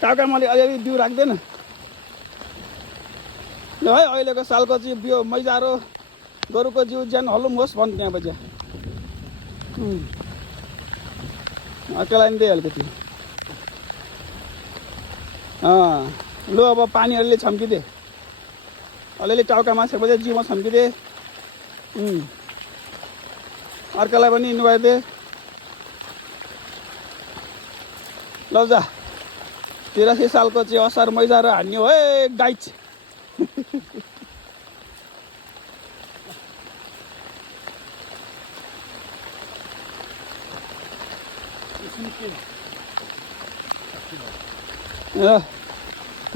टाउकामा अलिअलि बिउ राख्दैन ल है अहिलेको सालको चाहिँ बिउ मैजारो गोरुको जिउ ज्यान हलुम होस् भन्नु त्यहाँ बज्या अर्कालाई नि दिइहाल्को थियो लु अब पानी अलिअलि छम्किदे अलिअलि टाउकामा छेपछि जिउमा छम्किदे अर्कालाई पनि नुहाइदे ल जा 83 सालको चाहिँ असार मैजारो हान्यो है गाइच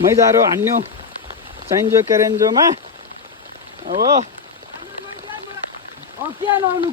मैजारो हान्यो चाहिन्जो केरेन्जोमा अब क्या लाउनु